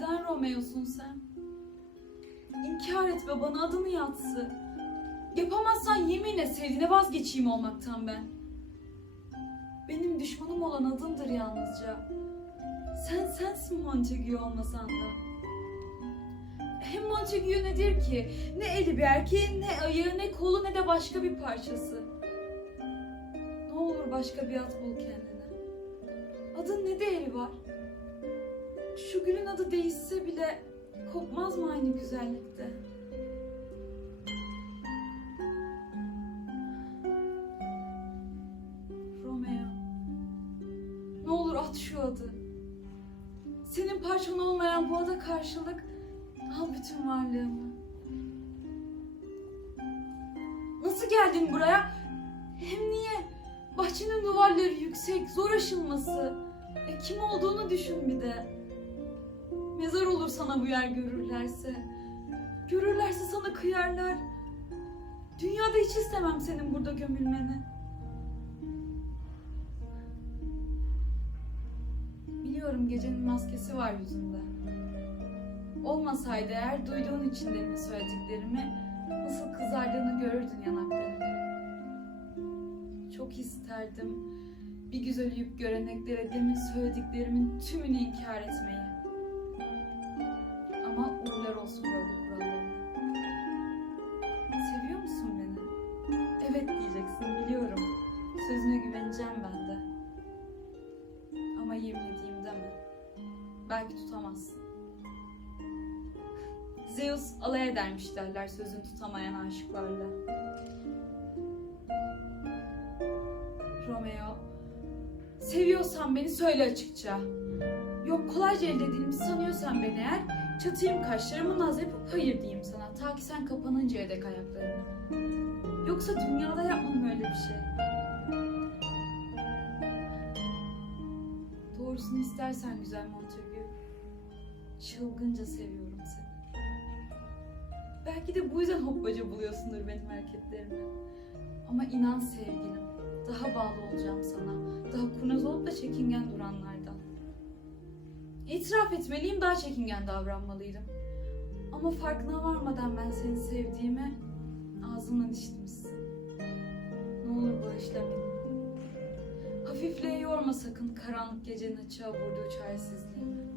Romeo'sun sen? İnkar et ve bana adını yatsı. Yapamazsan yeminle sevdiğine vazgeçeyim olmaktan ben. Benim düşmanım olan adındır yalnızca. Sen sensin Montague olmasan da. Hem Montague nedir ki? Ne eli bir erkeğin, ne ayağı, ne kolu, ne de başka bir parçası. Ne olur başka bir ad bul kendine. Adın ne değeri var? Şu gülün adı değişse bile kopmaz mı aynı güzellikte? Romeo. Ne olur at şu adı. Senin parçan olmayan bu ada karşılık al bütün varlığımı. Nasıl geldin buraya? Hem niye? Bahçenin duvarları yüksek, zor aşılması. E, kim olduğunu düşün bir de. Olur sana bu yer görürlerse. Görürlerse sana kıyarlar. Dünyada hiç istemem senin burada gömülmeni. Biliyorum gecenin maskesi var yüzünde. Olmasaydı eğer duyduğun için demin söylediklerimi nasıl kızardığını görürdün yanaklarının. Çok isterdim bir güzel uyup göreneklere demin söylediklerimin tümünü inkar etmeyi. Güveneceğim ben de. Ama yemin edeyim deme. Belki tutamazsın. Zeus alay edermiş derler sözünü tutamayan aşıklarla. Romeo, seviyorsan beni söyle açıkça. Yok kolayca elde edilmiş sanıyorsan beni eğer, çatayım kaşlarımı naz yapıp hayır diyeyim sana. Ta ki sen kapanıncaya dek ayaklarını. Yoksa dünyada yapmam öyle bir şey. Doğrusunu istersen güzel Montague. Çılgınca seviyorum seni. Belki de bu yüzden hoppacı buluyorsundur benim hareketlerimi. Ama inan sevgilim, daha bağlı olacağım sana. Daha kurnaz olup da çekingen duranlardan. İtiraf etmeliyim daha çekingen davranmalıydım. Ama farkına varmadan ben seni sevdiğimi ağzımdan içmişsin. Ne olur bağışla beni. Hafifle yorma sakın karanlık gecenin açığa vurduğu çaresizliğimi.